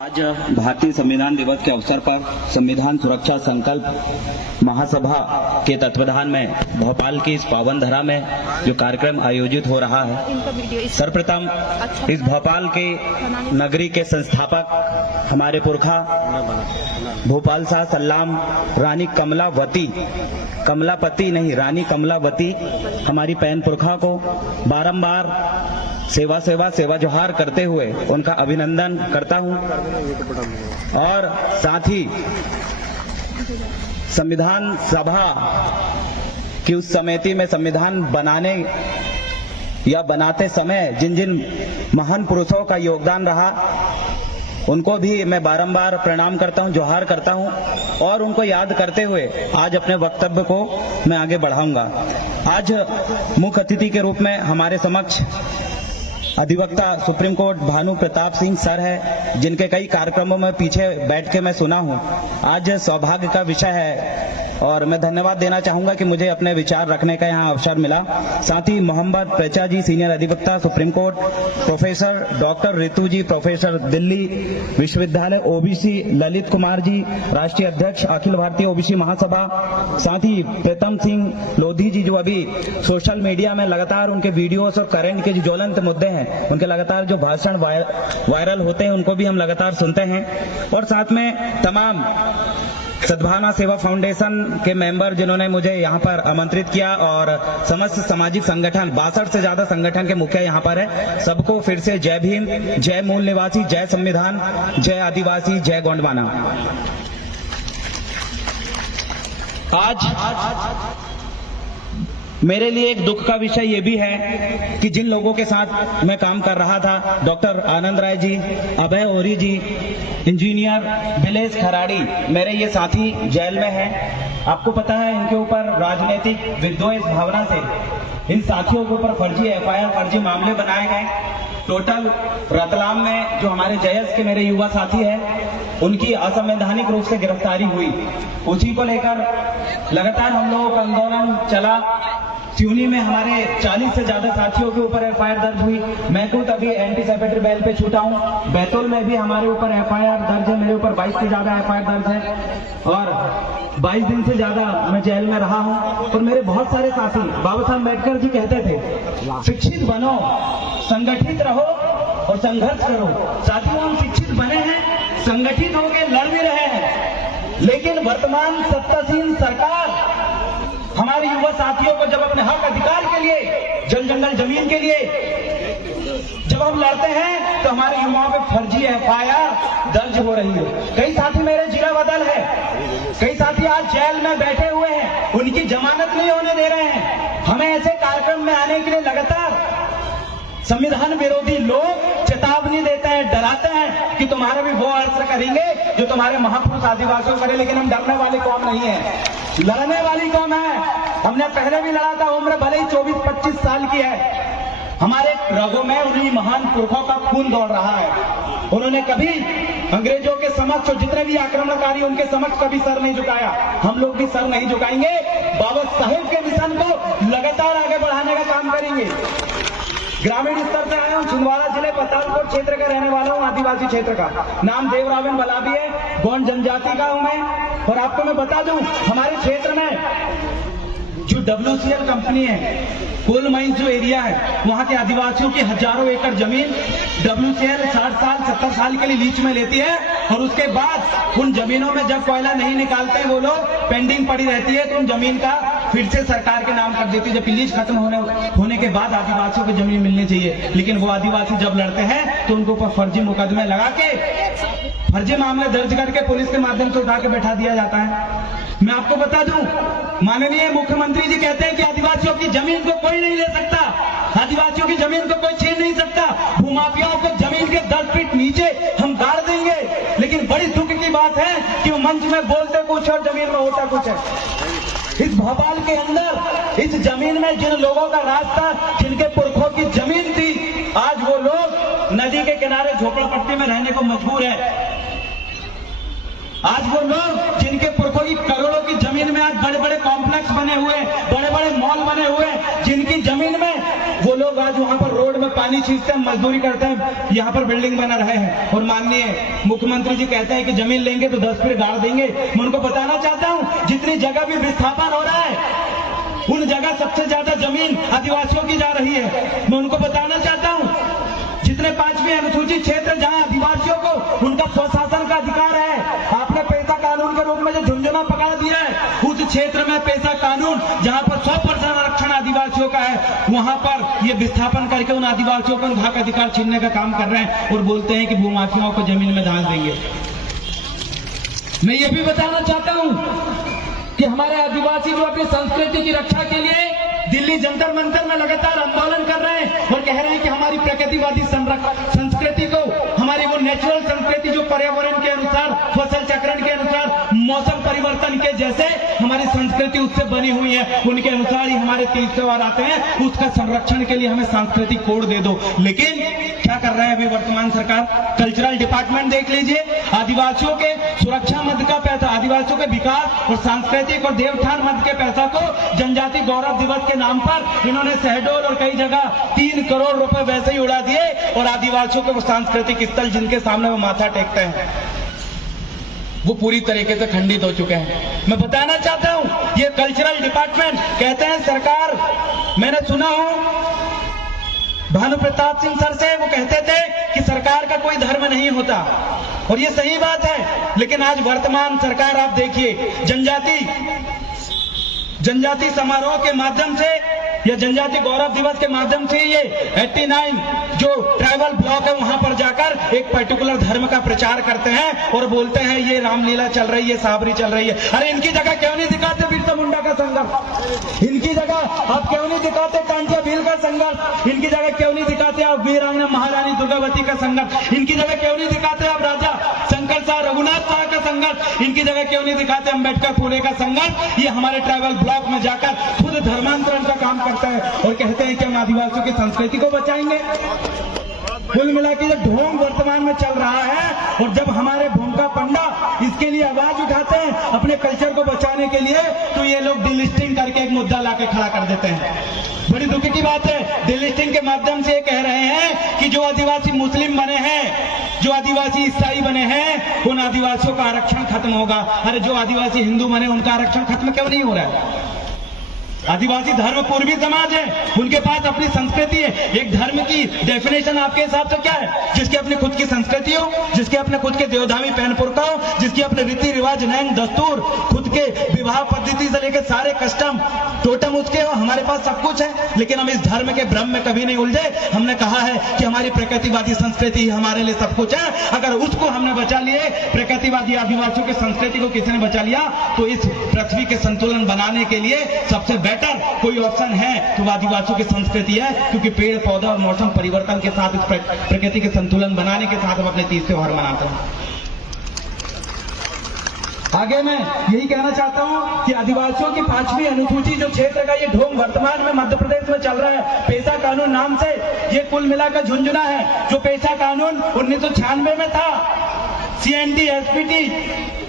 आज भारतीय संविधान दिवस के अवसर पर संविधान सुरक्षा संकल्प महासभा के तत्वाधान में भोपाल की इस पावन धरा में जो कार्यक्रम आयोजित हो रहा है, सर्वप्रथम इस भोपाल के नगरी के संस्थापक हमारे पुरखा भोपाल शाह सल्लाम रानी कमलापति नहीं रानी कमलावती हमारी पैन पुरखा को बारंबार सेवा जोहार करते हुए उनका अभिनंदन करता हूं और साथ ही संविधान सभा की उस समिति में संविधान बनाने या बनाते समय जिन जिन महान पुरुषों का योगदान रहा उनको भी मैं बारंबार प्रणाम करता हूं, जोहार करता हूं और उनको याद करते हुए आज अपने वक्तव्य को मैं आगे बढ़ाऊंगा। आज मुख्य अतिथि के रूप में हमारे समक्ष अधिवक्ता supreme court Bhanu Pratap Singh sir है, जिनके कई कार्यक्रमों में पीछे बैठ के मैं सुना हूं। आज सौभाग्य का विषय है और मैं धन्यवाद देना चाहूंगा कि मुझे अपने विचार रखने का यहाँ अवसर मिला। साथ ही मोहम्मद पेचा जी सीनियर अधिवक्ता सुप्रीम कोर्ट, प्रोफेसर डॉक्टर ऋतु जी प्रोफेसर दिल्ली विश्वविद्यालय ओबीसी, ललित कुमार जी राष्ट्रीय अध्यक्ष अखिल भारतीय ओबीसी महासभा, साथ ही प्रीतम सिंह लोधी जी जो अभी सोशल मीडिया में लगातार उनके वीडियोस और करंट के जो ज्वलंत मुद्दे हैं उनके लगातार जो भाषण वायरल होते हैं उनको भी हम लगातार सुनते हैं, और साथ में तमाम सद्भावना सेवा फाउंडेशन के मेंबर जिन्होंने मुझे यहाँ पर आमंत्रित किया और समस्त सामाजिक संगठन 62 से ज्यादा संगठन के मुखिया यहाँ पर है। सबको फिर से जय भीम, जय मूल निवासी, जय संविधान, जय आदिवासी, जय गोंडवाना। आज मेरे लिए एक दुख का विषय ये भी है कि जिन लोगों के साथ मैं काम कर रहा था, डॉक्टर आनंद राय जी, अभय ओरी जी, इंजीनियर बिलेश खराड़ी, मेरे ये साथी जेल में हैं। आपको पता है इनके ऊपर राजनीतिक विद्वेष भावना से इन साथियों के ऊपर फर्जी एफआईआर, फर्जी मामले बनाए गए। टोटल रतलाम में जो हमारे जयस के मेरे युवा साथी है उनकी असंवैधानिक रूप से गिरफ्तारी हुई। उसी को लेकर लगातार हम लोगों का आंदोलन चला। सिवनी में हमारे 40 से ज्यादा साथियों के ऊपर एफआईआर दर्ज हुई। मैं खुद अभी एंटी सेपेटरी बेल पे छूटा हूं। बैतूल में भी हमारे ऊपर एफआईआर दर्ज है, मेरे ऊपर 22 से ज्यादा एफआईआर दर्ज है और 22 दिन से ज्यादा मैं जेल में रहा हूं। और मेरे बहुत सारे साथी, बाबा साहब अम्बेडकर जी कहते थे शिक्षित बनो, संगठित रहो और संघर्ष करो। साथियों, हम शिक्षित बने हैं, संगठित होकर लड़ भी रहे हैं, लेकिन वर्तमान सत्तासीन सरकार हमारे युवा साथियों को जब अपने हक अधिकार के लिए, जल जंगल जमीन के लिए जब हम लड़ते हैं तो हमारे युवाओं पे फर्जी एफआईआर दर्ज हो रही है। कई साथी मेरे जिला बदल है, कई साथी आज जेल में बैठे हुए हैं, उनकी जमानत नहीं होने दे रहे हैं। हमें ऐसे कार्यक्रम में आने के लिए लगातार संविधान विरोधी लोग चेतावनी देते हैं, डराते हैं कि तुम्हारा भी वो असर करेंगे जो तुम्हारे महापुरुष आदिवासियों करे। लेकिन हम डरने वाली कौम नहीं है, लड़ने वाली कौम है। हमने पहले भी लड़ा था, उम्र भले ही 24-25 साल की है, हमारे रगों में उन्हीं महान पुरखों का खून दौड़ रहा है। उन्होंने कभी अंग्रेजों के समक्ष और जितने भी आक्रमणकारी उनके समक्ष कभी सर नहीं झुकाया। हम लोग भी सर नहीं झुकाएंगे। बाबा साहेब के मिशन को लगातार आगे बढ़ाने का काम करेंगे। ग्रामीण स्तर से आया हूँ, छिंदवाड़ा जिले पतालकोट क्षेत्र का रहने वाला हूँ, आदिवासी क्षेत्र का। नाम देवरावन बलाबी है, गोंड जनजाति का हूँ मैं। और आपको मैं बता दूं, हमारे क्षेत्र में जो WCL कंपनी है, कोल माइंस जो एरिया है, वहां के आदिवासियों की हजारों एकड़ जमीन WCL 60 साल 70 साल के लिए लीज में लेती है और उसके बाद उन जमीनों में जब कोयला नहीं निकालते वो लोग पेंडिंग पड़ी रहती है तो उन जमीन का फिर से सरकार के नाम कर देती है। जब लीज खत्म होने के बाद आदिवासियों को जमीन मिलनी चाहिए, लेकिन वो आदिवासी जब लड़ते हैं तो उनको ऊपर फर्जी मुकदमे लगा के, फर्जी मामले दर्ज करके पुलिस के माध्यम से उठा के बैठा दिया जाता है। मैं आपको बता दूं, माननीय मुख्यमंत्री जी कहते हैं कि आदिवासियों की जमीन को कोई नहीं ले सकता, आदिवासियों की जमीन को कोई छीन नहीं सकता, भूमाफियाओं को जमीन के 10 फीट नीचे हम गाड़ देंगे। लेकिन बड़ी दुख की बात है कि वो मंच में बोलते कुछ और जमीन में होता कुछ है। इस भोपाल के अंदर इस जमीन में जिन लोगों का राज था, जिनके पुरखों की जमीन थी, आज वो लोग नदी के किनारे झोपड़पट्टी में रहने को मजबूर है। आज वो लोग जिनके पुरखों की करोड़ों की जमीन में आज बड़े बड़े कॉम्प्लेक्स बने हुए, बड़े बड़े मॉल बने हुए, जिनकी जमीन में वो लोग आज वहां पर रोड में पानी छींचते हैं, मजदूरी करते हैं, यहाँ पर बिल्डिंग बना रहे हैं और माननीय मुख्यमंत्री जी कहते हैं कि जमीन लेंगे तो 10 फीट गाड़ देंगे। मैं उनको बताना चाहता हूँ जितनी जगह भी विस्थापन हो रहा है उन जगह सबसे ज्यादा जमीन आदिवासियों की जा रही है। मैं उनको बताना चाहता हूँ जितने 5वीं अनुसूचित क्षेत्र जहां आदिवासियों को उनका स्वशासन का अधिकार है, आपने पैसा कानून के रूप में जो झुंझुना पकड़ दिया है, उस क्षेत्र में पैसा कानून जहां पर 100% आरक्षण आदिवासियों का है, वहां पर ये विस्थापन करके उन आदिवासियों को उनका अधिकार छीनने का काम कर रहे हैं और बोलते हैं कि भूमाफियाओं को जमीन में दान देंगे। मैं ये भी बताना चाहता हूं कि हमारे आदिवासी जो अपनी संस्कृति की रक्षा के लिए दिल्ली जंतर मंतर में लगातार आंदोलन कर रहे हैं और कह रहे हैं कि हमारी प्रकृतिवादी संस्कृति को, हमारी वो नेचुरल संस्कृति जो पर्यावरण के अनुसार, फसल चक्रण के अनुसार, मौसम परिवर्तन के जैसे हमारी संस्कृति उससे बनी हुई है, उनके अनुसार ही हमारे तीज त्योहार आते हैं, उसका संरक्षण के लिए हमें सांस्कृतिक कोड दे दो। लेकिन क्या कर रहे हैं अभी वर्तमान सरकार? कल्चरल डिपार्टमेंट देख लीजिए, आदिवासियों के सुरक्षा मद का पैसा, आदिवासियों के विकास और सांस्कृतिक और देवठान मद के पैसा को जनजाति गौरव दिवस के नाम पर इन्होंने शहडोल और कई जगह 3 करोड़ रुपए वैसे ही उड़ा दिए और आदिवासियों के वो सांस्कृतिक स्थल जिनके सामने वो माथा टेकते हैं वो पूरी तरीके से खंडित हो चुके हैं। मैं बताना चाहता हूं ये कल्चरल डिपार्टमेंट कहते हैं सरकार, मैंने सुना हूं भानु प्रताप सिंह सर से, वो कहते थे कि सरकार का कोई धर्म नहीं होता और ये सही बात है, लेकिन आज वर्तमान सरकार आप देखिए जनजाति समारोह के माध्यम से या जनजाति गौरव दिवस के माध्यम से ये 89 जो ट्राइबल ब्लॉक है वहां पर जाकर एक पर्टिकुलर धर्म का प्रचार करते हैं और बोलते हैं ये रामलीला चल रही है, साबरी चल रही है। अरे इनकी जगह क्यों नहीं दिखाते बिरसा मुंडा का संघर्ष? इनकी जगह आप क्यों नहीं दिखाते टांटिया भील का संघर्ष? इनकी जगह क्यों नहीं दिखाते आप वीरांगना महारानी दुर्गावती का संघर्ष? इनकी जगह क्यों नहीं दिखाते आप राजा शंकर शाह रघुनाथ शाह का संघर्ष? इनकी जगह क्यों नहीं दिखाते अम्बेडकर पुणे का संघर्ष? ये हमारे ट्राइबल ब्लॉक में जाकर खुद धर्मांतरण का काम करता है और कहते हैं कि हम आदिवासियों की संस्कृति को बचाएंगे। कुल मिला के जो ढोंग वर्तमान में चल रहा है और जब हमारे भूमका पंडा इसके लिए आवाज उठाते हैं अपने कल्चर को बचाने के लिए, तो ये लोग डिलिस्टिंग करके एक मुद्दा लाके खड़ा कर देते हैं। बड़ी दुख की बात है, डिलिस्टिंग के माध्यम से ये कह रहे हैं कि जो आदिवासी मुस्लिम बने हैं, जो आदिवासी ईसाई बने हैं, उन आदिवासियों का आरक्षण खत्म होगा। अरे जो आदिवासी हिंदू बने उनका आरक्षण खत्म क्यों नहीं हो रहा है? आदिवासी धर्म पूर्वी समाज है, उनके पास अपनी संस्कृति है। एक धर्म की डेफिनेशन आपके हिसाब से क्या है? जिसकी अपनी खुद की संस्कृति हो, जिसके अपने खुद के देवधामी पहन पुरखा हो, जिसके अपने रीति रिवाज, नैन दस्तूर, खुद के विवाह पद्धति से लेकर सारे कस्टम टोटम उसके हो। हमारे पास सब कुछ है, लेकिन हम इस धर्म के भ्रम में कभी नहीं उलझे। हमने कहा है कि हमारी प्रकृतिवादी संस्कृति ही हमारे लिए सब कुछ है। अगर उसको हमने बचा लिए, प्रकृतिवादी आदिवासियों की संस्कृति को किसी ने बचा लिया, तो इस पृथ्वी के संतुलन बनाने के लिए सबसे कोई ऑप्शन है तो आदिवासियों की संस्कृति है, क्योंकि पेड़ पौधा और मौसम परिवर्तन के साथ, इस प्रकृति के संतुलन बनाने के साथ हम अपने तीज त्योहार मनाते हैं। आगे मैं यही कहना चाहता हूं कि आदिवासियों की 5वीं अनुसूची जो क्षेत्र का ये ढोंग वर्तमान में मध्य प्रदेश में चल रहा है, पेशा कानून नाम से, ये कुल मिलाकर झुंझुना है। जो पेशा कानून 1996 में था, CND SPT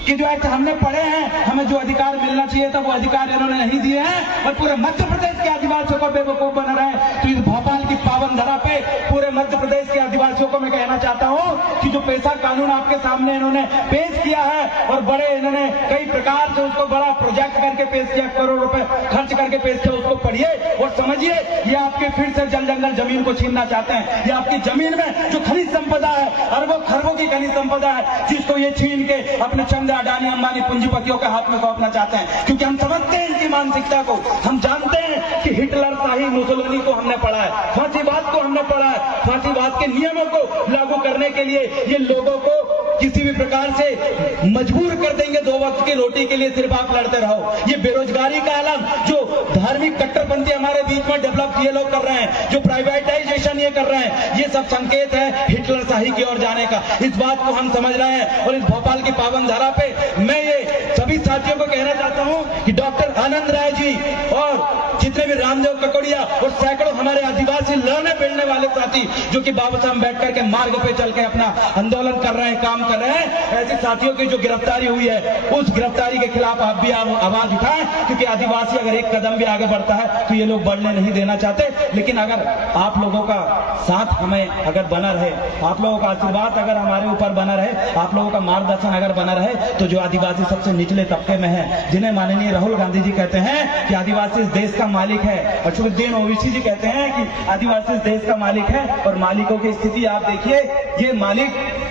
कि जो एक्ट हमने पढ़े हैं, हमें जो अधिकार मिलना चाहिए था वो अधिकार इन्होंने नहीं दिए हैं और पूरे मध्य प्रदेश के आदिवासियों को बेवकूफ बना रहा है। तो इस भोपाल की पावन धरा पे पूरे मध्य प्रदेश के आदिवासियों को मैं कहना चाहता हूं कि जो पेशा कानून आपके सामने इन्होंने पेश किया है और बड़े इन्होंने कई प्रकार से उसको बड़ा प्रोजेक्ट करके पेश किया, करोड़ रुपए खर्च करके पेश किया, उसको पढ़िए और समझिए। ये आपके फिर से जंगल जमीन को छीनना चाहते हैं। ये आपकी जमीन में जो खनिज संपदा है, अरबों खरबों की खनिज संपदा है, जिसको ये छीन के अपने चंद अडानी अंबानी पूंजीपतियों के हाथ में सौंपना चाहते हैं। क्योंकि हम समझते हैं इनकी मानसिकता को, हम जानते हैं कि हिटलर शाही मुसोलिनी को हमने पढ़ा है, फांसीवाद को हमने पढ़ा है। फांसीवाद के नियमों को लागू करने के लिए ये लोगों को किसी भी प्रकार से मजबूर कर देंगे। 2 वक्त की रोटी के लिए सिर्फ आप लड़ते रहो। ये बेरोजगारी का आलम जो धार्मिक कट्टरपंथी हमारे बीच में डेवलप ये लोग कर रहे हैं, जो प्राइवेटाइजेशन ये कर रहे हैं, ये सब संकेत है हिटलर शाही की ओर जाने का। इस बात को हम समझ रहे हैं और इस भोपाल की पावन धरा पे मैं ये सभी साथियों को कहना चाहता हूं कि डॉक्टर आनंद राय जी और जितने भी रामदेव ककोड़िया और सैकड़ों हमारे आदिवासी लड़ने भिड़ने वाले साथी जो कि बाबा साहब अम्बेडकर के मार्ग पे चल के अपना आंदोलन कर रहे हैं, काम कर रहे हैं, ऐसे साथियों की जो गिरफ्तारी हुई है उस गिरफ्तारी के खिलाफ आप भी आवाज उठाएं, क्योंकि आदिवासी अगर एक कदम भी आगे बढ़ता है तो ये लोग बढ़ने नहीं देना चाहते। लेकिन अगर आप लोगों का साथ हमें अगर बना रहे, आप लोगों का आशीर्वाद अगर हमारे ऊपर बना रहे, आप लोगों का मार्गदर्शन अगर बना रहे, तो जो आदिवासी सबसे निचले तबके में है, जिन्हें माननीय राहुल गांधी जी कहते हैं कि आदिवासी इस देश का मालिक है, अशोकुद्दीन ओवैसी जी कहते हैं कि आदिवासी इस देश का मालिक है, और मालिकों की स्थिति आप देखिए, ये मालिक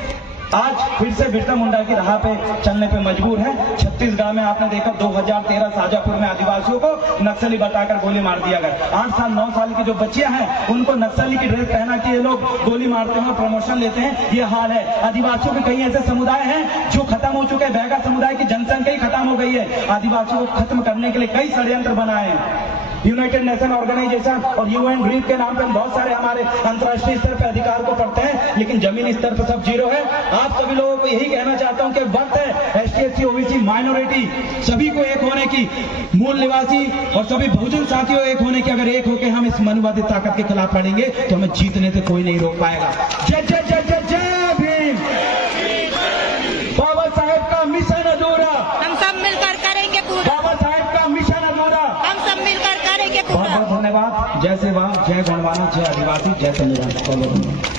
आज फिर से बिरसा मुंडा की राह पे चलने पे मजबूर है। छत्तीसगढ़ में आपने देखा 2013 शाजापुर में आदिवासियों को नक्सली बताकर गोली मार दिया गया। 8 साल 9 साल की जो बच्चियां हैं उनको नक्सली की ड्रेस पहना के ये लोग गोली मारते हैं, प्रमोशन लेते हैं। ये हाल है। आदिवासियों के कई ऐसे समुदाय हैं जो खत्म हो चुके हैं। बैगा समुदाय की जनसंख्या ही खत्म हो गई है। आदिवासियों को खत्म करने के लिए कई षड्यंत्र बनाए हैं। यूनाइटेड नेशन ऑर्गेनाइजेशन और यूएन ग्रीफ के नाम पे बहुत सारे हमारे अंतर्राष्ट्रीय स्तर पे अधिकार को पढ़ते हैं, लेकिन जमीनी स्तर पे सब जीरो है। आप सभी लोगों को यही कहना चाहता हूं कि वक्त है एसटी एससी ओबीसी माइनॉरिटी सभी को एक होने की, मूल निवासी और सभी बहुजन साथियों एक होने की। अगर एक होकर हम इस मनुवादी ताकत के खिलाफ लड़ेंगे तो हमें जीतने से कोई नहीं रोक पाएगा। जय जय जय जय जय भीम। बाबा साहेब का मिशन अधूरा हम सब मिलकर करेंगे पूरा। बाबा साहेब का मिशन अधूरा हम सब मिलकर करेंगे बहुत पूरा। बहुत धन्यवाद। जय सेवा, जय गणवाना, जय आदिवासी, जय संविधान।